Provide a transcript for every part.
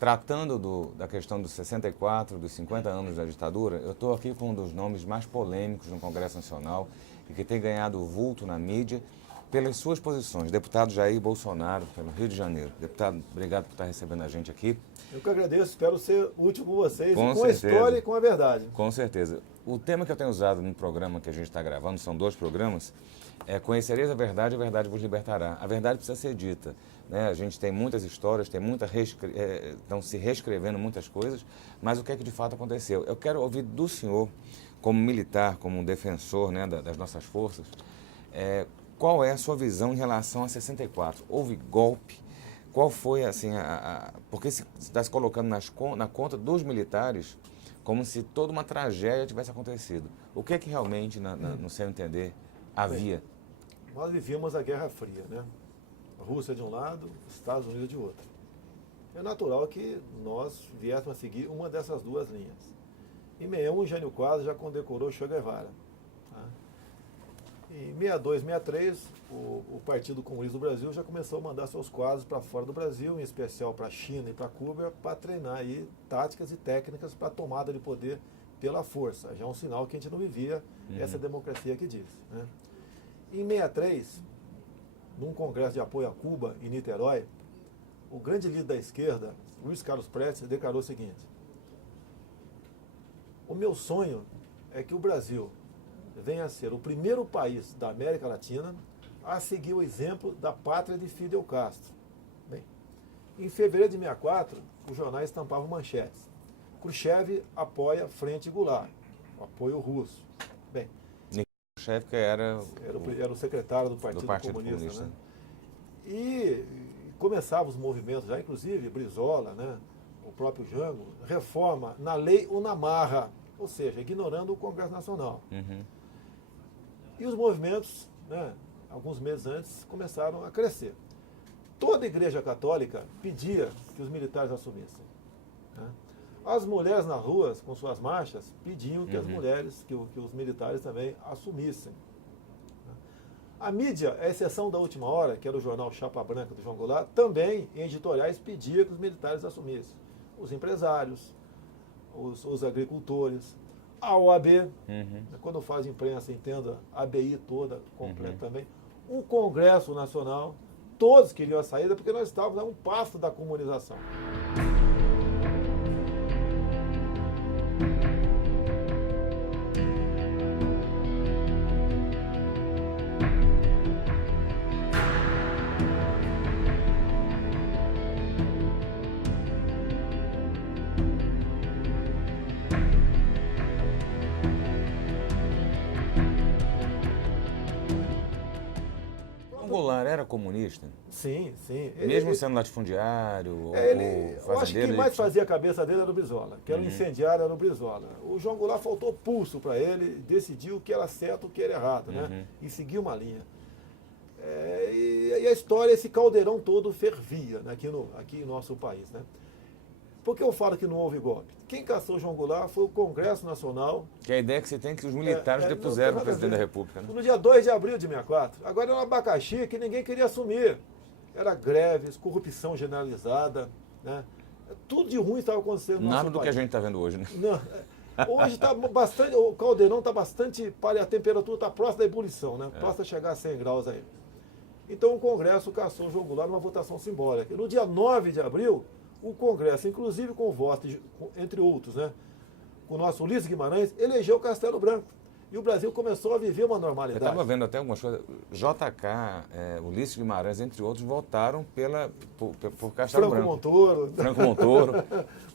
tratando da questão dos 64, dos 50 anos da ditadura, eu estou aqui com um dos nomes mais polêmicos no Congresso Nacional e que tem ganhado vulto na mídia pelas suas posições. Deputado Jair Bolsonaro, pelo Rio de Janeiro. Deputado, obrigado por estar recebendo a gente aqui. Eu que agradeço, espero ser útil com vocês, Com a história e com a verdade. Com certeza. O tema que eu tenho usado no programa que a gente está gravando, são 2 programas, é Conhecereis a verdade vos libertará. A verdade precisa ser dita. Né? A gente tem muitas histórias, estão se reescrevendo muitas coisas, mas o que é que de fato aconteceu? Eu quero ouvir do senhor, como militar, como defensor, né, das nossas forças, qual é a sua visão em relação a 64? Houve golpe? Qual foi, assim, porque se está se colocando na conta dos militares como se toda uma tragédia tivesse acontecido. O que é que realmente, no seu entender, havia? Bem, nós vivíamos a Guerra Fria, né? A Rússia de um lado, os Estados Unidos de outro. É natural que nós viéssemos a seguir uma dessas 2 linhas. Em 61, Jânio Quadros já condecorou Che Guevara. Tá? Em 62, 63, o Partido Comunista do Brasil já começou a mandar seus quadros para fora do Brasil, em especial para a China e para Cuba, para treinar aí táticas e técnicas para a tomada de poder pela força. Já é um sinal que a gente não vivia essa democracia que diz. Né? Em 63, num congresso de apoio a Cuba, em Niterói, o grande líder da esquerda, Luiz Carlos Prestes, declarou o seguinte: o meu sonho é que o Brasil venha a ser o primeiro país da América Latina a seguir o exemplo da pátria de Fidel Castro. Bem, em fevereiro de 64, os jornais estampavam manchetes: Khrushchev apoia Frente Goulart, o apoio russo. Bem, Khrushchev que era o secretário do Partido Comunista. Né? E começavam os movimentos já, inclusive Brizola, né, o próprio Jango, reforma na lei ou na marra, ou seja, ignorando o Congresso Nacional. E os movimentos, né, alguns meses antes, começaram a crescer. Toda a Igreja Católica pedia que os militares assumissem. Né? As mulheres nas ruas, com suas marchas, pediam que as mulheres, que os militares também assumissem. A mídia, a exceção da Última Hora, que era o jornal Chapa Branca do João Goulart, também em editoriais pedia que os militares assumissem. Os empresários, os agricultores, a OAB, quando faz imprensa, entenda, a ABI toda, completa também, o Congresso Nacional, todos queriam a saída porque nós estávamos a um passo da comunização. Goulart era comunista? Sim, sim. Mesmo sendo latifundiário ou fazendeiro? Eu acho que quem mais fazia a cabeça dele era o Brizola, que era o incendiário, era o Brizola. O João Goulart faltou pulso para ele, decidiu o que era certo e o que era errado, né? E seguiu uma linha. E a história, esse caldeirão todo fervia, né, aqui no nosso país, né? Por que eu falo que não houve golpe? Quem caçou João Goulart foi o Congresso Nacional. Que a ideia que você tem é que os militares depuseram o presidente da República. Né? No dia 2 de abril de 64. Agora era um abacaxi que ninguém queria assumir. Era greves, corrupção generalizada, né? Tudo de ruim estava acontecendo no nosso país. Nada do que a gente está vendo hoje, né? Não, hoje está bastante, o caldeirão está bastante, a temperatura está próxima da ebulição, né? Próxima a chegar a 100 graus aí. Então o Congresso caçou João Goulart numa votação simbólica. No dia 9 de abril, o Congresso, inclusive com o voto, entre outros, né, o nosso Ulisses Guimarães, elegeu Castelo Branco. E o Brasil começou a viver uma normalidade. Eu estava vendo até algumas coisas. JK, Ulisses Guimarães, entre outros, votaram por Castelo Branco. Franco Montoro.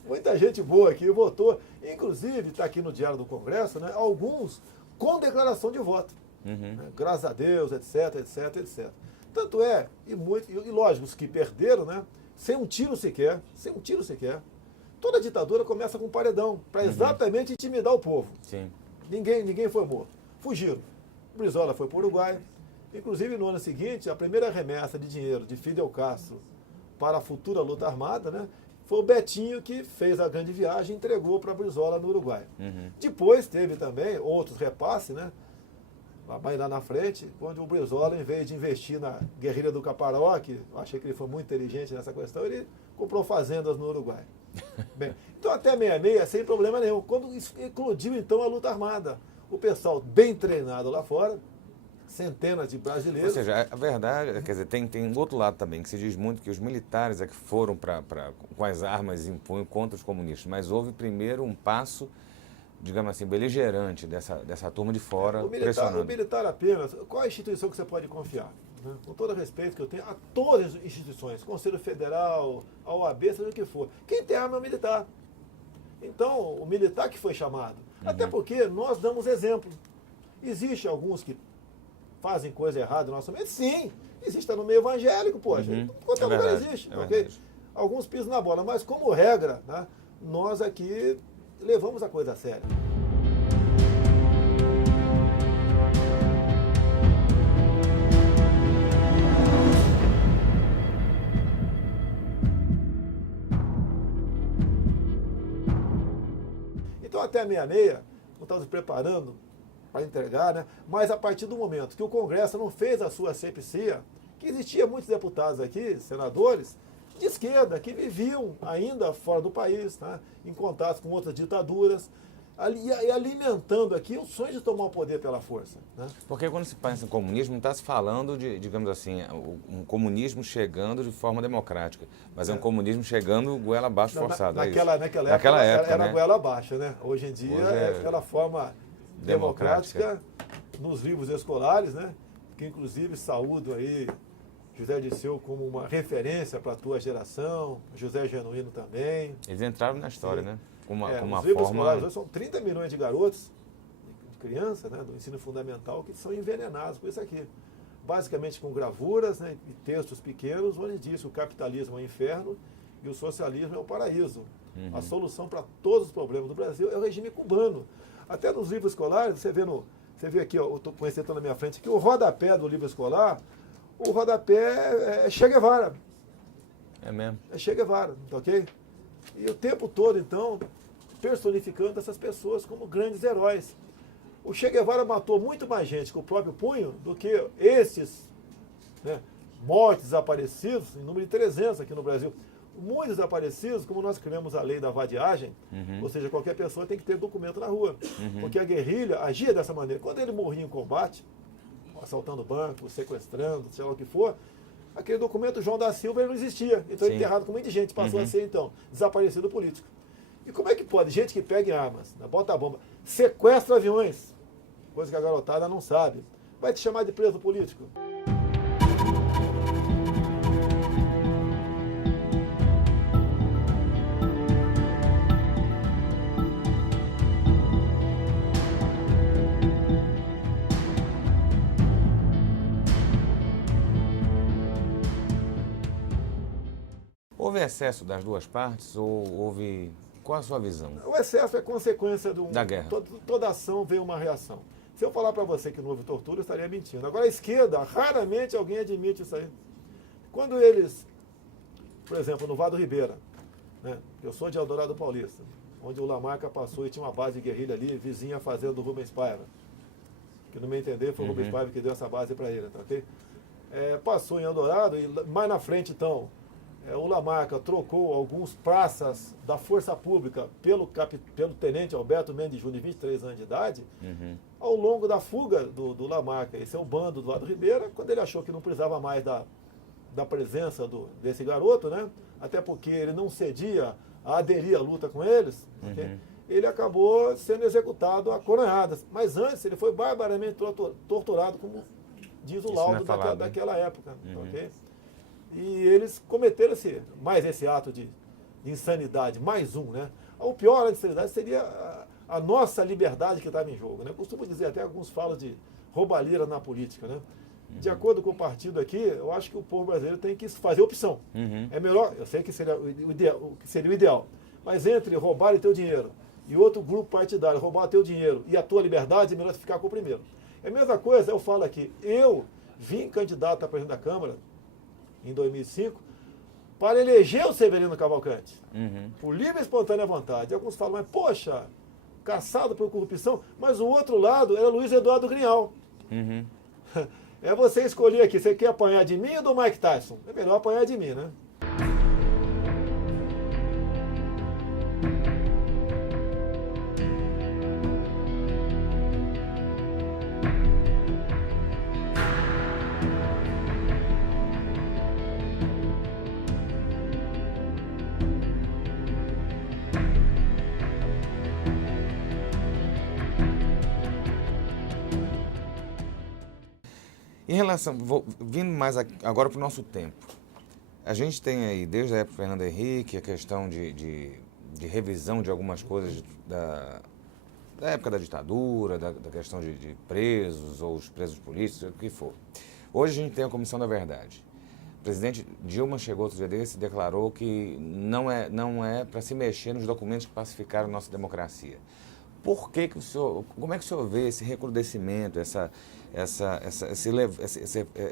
Muita gente boa aqui votou. Inclusive, está aqui no Diário do Congresso, né, alguns com declaração de voto. Né, graças a Deus, etc, etc, etc. Tanto é, e lógico, os que perderam, né, sem um tiro sequer. Toda ditadura começa com um paredão, para exatamente intimidar o povo. Sim. Ninguém foi morto. Fugiram. O Brizola foi para o Uruguai. Inclusive, no ano seguinte, a primeira remessa de dinheiro de Fidel Castro para a futura luta armada, né, foi o Betinho que fez a grande viagem e entregou para Brizola no Uruguai. Depois teve também outros repasses, né, lá na frente, onde o Brizola, em vez de investir na guerrilha do Caparó, que eu achei que ele foi muito inteligente nessa questão, ele comprou fazendas no Uruguai. Bem, então até 66, sem problema nenhum. Quando eclodiu então a luta armada, o pessoal bem treinado lá fora, centenas de brasileiros. Ou seja, a verdade, quer dizer, tem um outro lado também, que se diz muito que os militares é que foram com as armas em punho contra os comunistas, mas houve primeiro um passo, digamos assim, beligerante dessa turma de fora, pressionando. O militar apenas, qual a instituição que você pode confiar? Né? Com todo o respeito que eu tenho a todas as instituições, Conselho Federal, a OAB, seja o que for. Quem tem arma é o militar. Então, o militar que foi chamado. Até porque nós damos exemplo. Existem alguns que fazem coisa errada no nosso meio? Sim. Existe no meio evangélico, poxa. Quanto lugar existe, ok? Alguns pisam na bola, mas como regra, né, nós aqui levamos a coisa a sério. Então até 66, nós estávamos preparando para entregar, né? Mas a partir do momento que o Congresso não fez a sua asepsia, que existia muitos deputados aqui, senadores, de esquerda, que viviam ainda fora do país, né? Em contato com outras ditaduras, e alimentando aqui o sonho de tomar o poder pela força. Né? Porque quando se pensa em comunismo, não está se falando de, digamos assim, um comunismo chegando de forma democrática, mas é um comunismo chegando goela abaixo forçado. Naquela época era goela abaixo, né? Hoje em dia é aquela forma democrática nos livros escolares, né? Que inclusive saúdo aí José Dirceu como uma referência para a tua geração, José Genuíno também. Eles entraram na história, né? Com uma os livros forma... escolares hoje são 30 milhões de garotos, de crianças, né, do ensino fundamental, que são envenenados por isso aqui. Basicamente com gravuras, né, e textos pequenos, onde diz que o capitalismo é o inferno e o socialismo é o paraíso. A solução para todos os problemas do Brasil é o regime cubano. Até nos livros escolares, você vê aqui, ó, eu estou com esse na minha frente aqui, o rodapé do livro escolar, o rodapé é Che Guevara. É mesmo? É Che Guevara, tá ok? E o tempo todo, então, personificando essas pessoas como grandes heróis. O Che Guevara matou muito mais gente com o próprio punho do que esses, né, mortos desaparecidos, em número de 300 aqui no Brasil. Muitos desaparecidos, como nós criamos a lei da vadiagem, ou seja, qualquer pessoa tem que ter documento na rua. Porque a guerrilha agia dessa maneira. Quando ele morria em combate, assaltando banco, sequestrando, sei lá o que for, aquele documento João da Silva ele não existia. Então ele enterrado com muita gente, passou a ser então desaparecido político. E como é que pode? Gente que pega em armas, bota a bomba, sequestra aviões, coisa que a garotada não sabe, vai te chamar de preso político? Houve excesso das duas partes ou houve... Qual a sua visão? O excesso é consequência da guerra. Toda ação vem uma reação. Se eu falar para você que não houve tortura, eu estaria mentindo. Agora, a esquerda, raramente alguém admite isso aí. Quando eles, por exemplo, no Vado Ribeira, né, eu sou de Eldorado Paulista, onde o Lamarca passou e tinha uma base de guerrilha ali, vizinha à fazenda do Rubens Paiva. Que, no meu entender, foi o Rubens Paiva que deu essa base para ele. Tá, okay? Passou em Eldorado e mais na frente, então, o Lamarca trocou alguns praças da Força Pública pelo tenente Alberto Mendes Júnior, de 23 anos de idade, ao longo da fuga do Lamarca. Esse é o bando do Vado Ribeira, quando ele achou que não precisava mais da presença desse garoto, né? Até porque ele não cedia a aderir à luta com eles, okay? Ele acabou sendo executado a coronhadas. Mas antes ele foi barbaramente torturado, como diz o laudo daquela época. Okay? E eles cometeram esse ato de insanidade, mais um, né? O pior da insanidade seria a nossa liberdade que estava em jogo, né? Eu costumo dizer, até alguns falam de roubalheira na política, né? De acordo com o partido aqui, eu acho que o povo brasileiro tem que fazer opção. É melhor, eu sei que seria o ideal, mas entre roubar e teu dinheiro e outro grupo partidário roubar teu dinheiro e a tua liberdade, é melhor ficar com o primeiro. É a mesma coisa, eu falo aqui, eu vim candidato a presidente da Câmara em 2005, para eleger o Severino Cavalcante, por livre e espontânea vontade. Alguns falam, mas poxa, caçado por corrupção, mas o outro lado era Luiz Eduardo Grignal. É você escolher aqui, você quer apanhar de mim ou do Mike Tyson? É melhor apanhar de mim, né? relação, vindo mais agora para o nosso tempo, a gente tem aí, desde a época do Fernando Henrique, a questão de revisão de algumas coisas da época da ditadura, da questão de presos ou os presos políticos, o que for. Hoje a gente tem a Comissão da Verdade. O presidente Dilma chegou outro dia desse e declarou que não é para se mexer nos documentos que pacificaram a nossa democracia. Por que o senhor, como é que o senhor vê esse recrudescimento, essa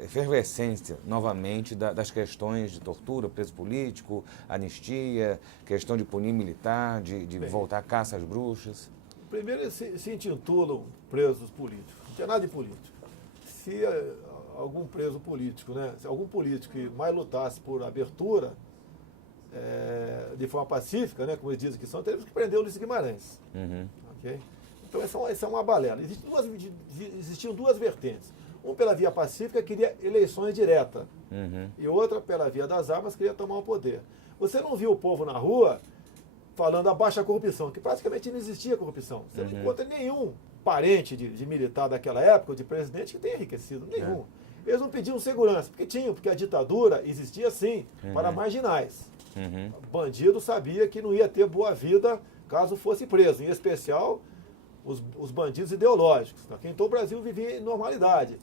efervescência novamente das questões de tortura, preso político, anistia, questão de punir militar, de voltar à caça às bruxas? Primeiro, eles se intitulam presos políticos. Não tinha nada de político. Se algum preso político, né, se algum político que mais lutasse por abertura, de forma pacífica, né, como eles dizem que são, teríamos que prender o Ulisses Guimarães. Uhum. Okay? Então, essa é uma balela. Existiam duas vertentes. Um pela via pacífica queria eleições diretas. Uhum. E outra pela via das armas queria tomar o poder. Você não viu o povo na rua falando abaixo a corrupção, que praticamente não existia corrupção. Você não encontra nenhum parente de militar daquela época, ou de presidente, que tenha enriquecido. Nenhum. Eles não pediam segurança, porque a ditadura existia sim, para marginais. Bandido sabia que não ia ter boa vida caso fosse preso, em especial os bandidos ideológicos. Então o Brasil vivia em normalidade.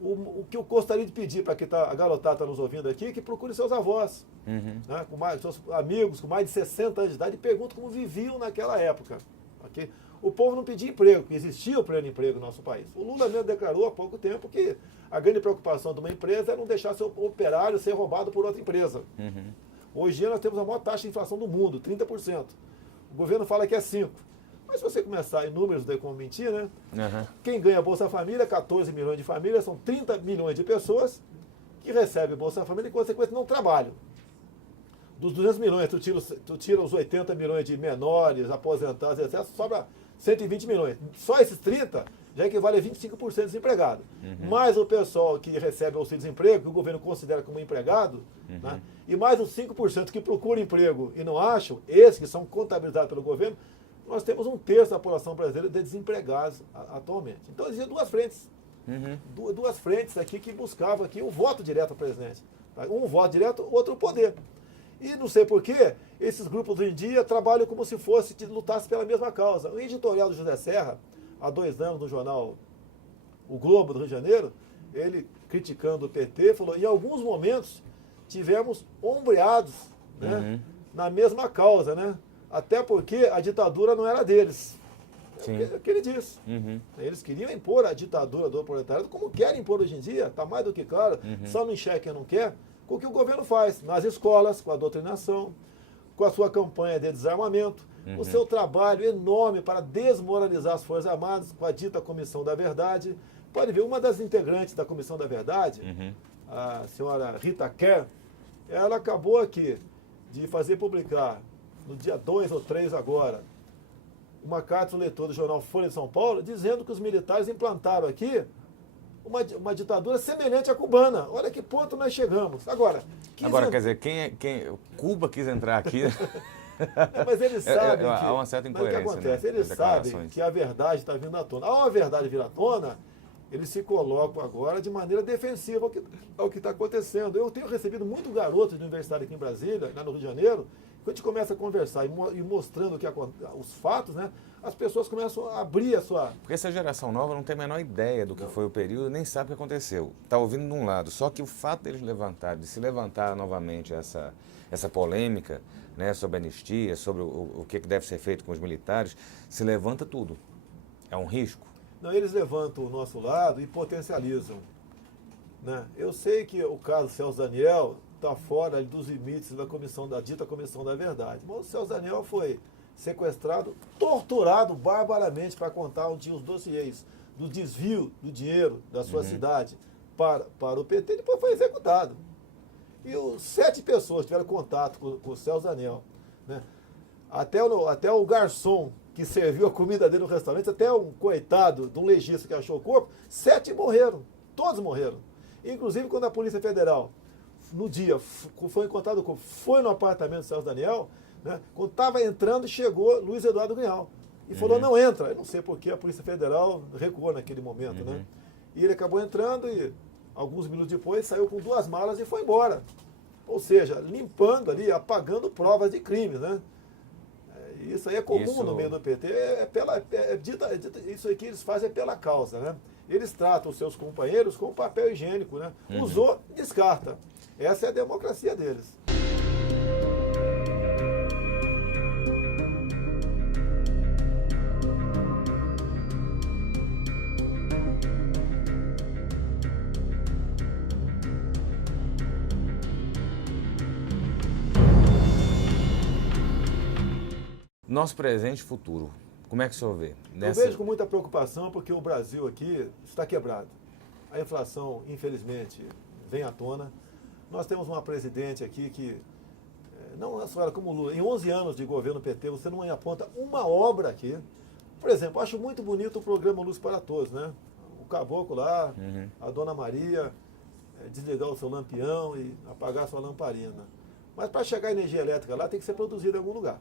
O que eu gostaria de pedir para que a garotada está nos ouvindo aqui, que procure seus avós, né, seus amigos com mais de 60 anos de idade, e pergunte como viviam naquela época. Okay? O povo não pedia emprego, porque existia o pleno emprego no nosso país. O Lula mesmo declarou há pouco tempo que a grande preocupação de uma empresa era não deixar seu operário ser roubado por outra empresa. Hoje em dia nós temos a maior taxa de inflação do mundo, 30%. O governo fala que é 5%. Mas se você começar em números daí como mentir, né? Quem ganha Bolsa Família, 14 milhões de famílias, são 30 milhões de pessoas que recebem Bolsa Família e, em consequência, não trabalham. Dos 200 milhões, tu tira os 80 milhões de menores, aposentados, etc., sobra 120 milhões. Só esses 30 já equivale a 25% de desempregado. Mais o pessoal que recebe auxílio-desemprego, que o governo considera como empregado, né? E mais os 5% que procuram emprego e não acham, esses que são contabilizados pelo governo, nós temos 1/3 da população brasileira de desempregados atualmente. Então existiam duas frentes. Duas frentes aqui que buscavam aqui o voto direto ao presidente. Um voto direto, outro o poder. E não sei porquê, esses grupos hoje em dia trabalham como se lutassem pela mesma causa. O editorial do José Serra, há 2 anos, no jornal O Globo do Rio de Janeiro, ele criticando o PT, falou: em alguns momentos tivemos ombreados, né, na mesma causa, né? Até porque a ditadura não era deles. É o que ele disse. Eles queriam impor a ditadura do proletariado, como querem impor hoje em dia, está mais do que claro, só não enxerga quem não quer, com o que o governo faz nas escolas, com a doutrinação, com a sua campanha de desarmamento, o seu trabalho enorme para desmoralizar as Forças Armadas, com a dita Comissão da Verdade. Pode ver, uma das integrantes da Comissão da Verdade, a senhora Rita Kerr, ela acabou aqui de fazer publicar, no dia 2 ou 3 agora, uma carta do leitor do jornal Folha de São Paulo, dizendo que os militares implantaram aqui uma ditadura semelhante à cubana. Olha que ponto nós chegamos. Agora, quer dizer, Cuba quis entrar aqui... mas eles sabem que... Há uma certa incoerência. Mas o que acontece? Eles sabem que a verdade está vindo à tona. Ao a verdade vir à tona, eles se colocam agora de maneira defensiva ao que está acontecendo. Eu tenho recebido muito garoto de universidade aqui em Brasília, lá no Rio de Janeiro. Quando a gente começa a conversar e mostrando os fatos, né, as pessoas começam a abrir a sua... Porque essa geração nova não tem a menor ideia do que foi o período, nem sabe o que aconteceu. Está ouvindo de um lado. Só que o fato deles de se levantar novamente essa polêmica, né, sobre a anistia, sobre o que deve ser feito com os militares, se levanta tudo. É um risco. Não, eles levantam o nosso lado e potencializam. Né? Eu sei que o caso Celso Daniel está fora dos limites da dita Comissão da Verdade. Mas o Celso Daniel foi sequestrado, torturado barbaramente para contar onde tinha os dossiês do desvio do dinheiro da sua cidade para o PT, e depois foi executado. E 7 pessoas tiveram contato com o Celso Daniel. Né? Até o garçom que serviu a comida dele no restaurante, até um coitado de um legista que achou o corpo, 7 morreram. Todos morreram. Inclusive, quando a Polícia Federal, no dia, foi encontrado o corpo, foi no apartamento do Celso Daniel, né? Quando estava entrando, chegou Luiz Eduardo Grial. E falou: não entra. Eu não sei porque a Polícia Federal recuou naquele momento. Né? E ele acabou entrando e alguns minutos depois, saiu com 2 malas e foi embora. Ou seja, limpando ali, apagando provas de crimes, né? Isso aí é comum no meio do PT, isso aí que eles fazem é pela causa, né? Eles tratam os seus companheiros com papel higiênico, né? Usou, descarta. Essa é a democracia deles. Nosso presente e futuro, como é que o senhor vê? Eu vejo com muita preocupação porque o Brasil aqui está quebrado. A inflação, infelizmente, vem à tona. Nós temos uma presidente aqui que, não é só ela como Lula, em 11 anos de governo PT, você não aponta uma obra aqui. Por exemplo, acho muito bonito o programa Luz para Todos, né? O caboclo lá, a dona Maria, desligar o seu lampião e apagar a sua lamparina. Mas para chegar a energia elétrica lá tem que ser produzida em algum lugar.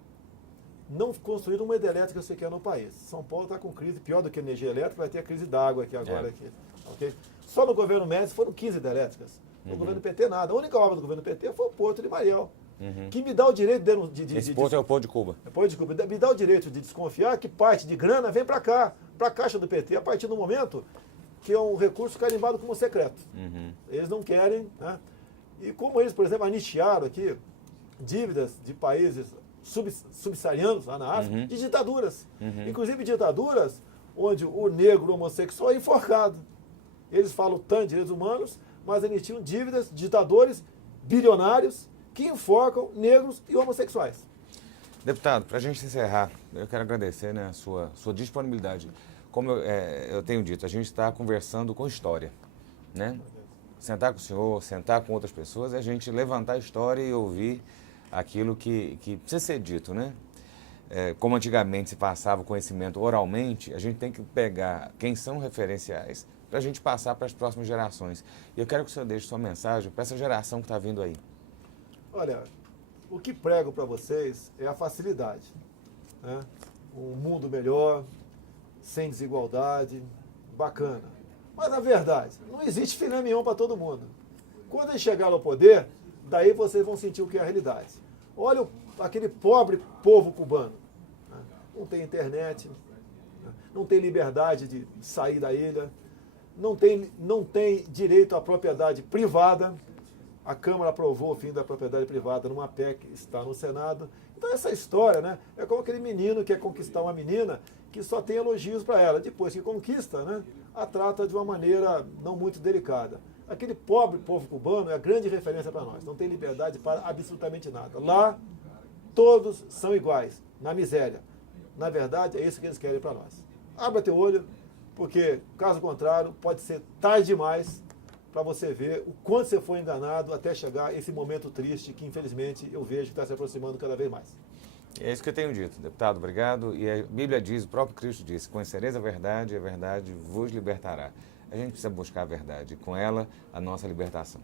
Não construir uma hidrelétrica sequer no país. São Paulo está com crise, pior do que a energia elétrica, vai ter a crise d'água aqui agora. Aqui, okay? Só no governo Médici foram 15 hidrelétricas. No governo PT nada. A única obra do governo PT foi o Porto de Mariel. Que me dá o direito de esse porto é o Porto de Cuba. É o Porto de Cuba. Me dá o direito de desconfiar que parte de grana vem para cá, para a caixa do PT, a partir do momento que é um recurso carimbado como secreto. Eles não querem, né? E como eles, por exemplo, anistiaram aqui dívidas de países subsaarianos, lá na África, de ditaduras. Inclusive ditaduras onde o negro homossexual é enforcado. Eles falam tanto de direitos humanos, mas eles tinham dívidas, ditadores, bilionários, que enforcam negros e homossexuais. Deputado, para a gente encerrar, eu quero agradecer, né, a sua disponibilidade. Como eu tenho dito, a gente está conversando com história, né? Sentar com o senhor, sentar com outras pessoas, é a gente levantar a história e ouvir aquilo que precisa ser dito, né? Como antigamente se passava o conhecimento oralmente, a gente tem que pegar quem são referenciais para a gente passar para as próximas gerações. E eu quero que o senhor deixe sua mensagem para essa geração que está vindo aí. Olha, o que prego para vocês é a facilidade, né? Um mundo melhor, sem desigualdade, bacana. Mas, na verdade, não existe filé mignon para todo mundo. Quando eles chegarem ao poder, daí vocês vão sentir o que é a realidade. Olha aquele pobre povo cubano. Né? Não tem internet, né? Não tem liberdade de sair da ilha, não tem direito à propriedade privada. A Câmara aprovou o fim da propriedade privada numa PEC, está no Senado. Então essa história, né, é como aquele menino que quer conquistar uma menina que só tem elogios para ela. Depois que conquista, né, a trata de uma maneira não muito delicada. Aquele pobre povo cubano é a grande referência para nós. Não tem liberdade para absolutamente nada. Lá, todos são iguais, na miséria. Na verdade, é isso que eles querem para nós. Abra teu olho, porque, caso contrário, pode ser tarde demais para você ver o quanto você foi enganado até chegar esse momento triste que, infelizmente, eu vejo que está se aproximando cada vez mais. É isso que eu tenho dito, deputado, obrigado. E a Bíblia diz, o próprio Cristo disse, conhecereis a verdade vos libertará. A gente precisa buscar a verdade, e com ela, a nossa libertação.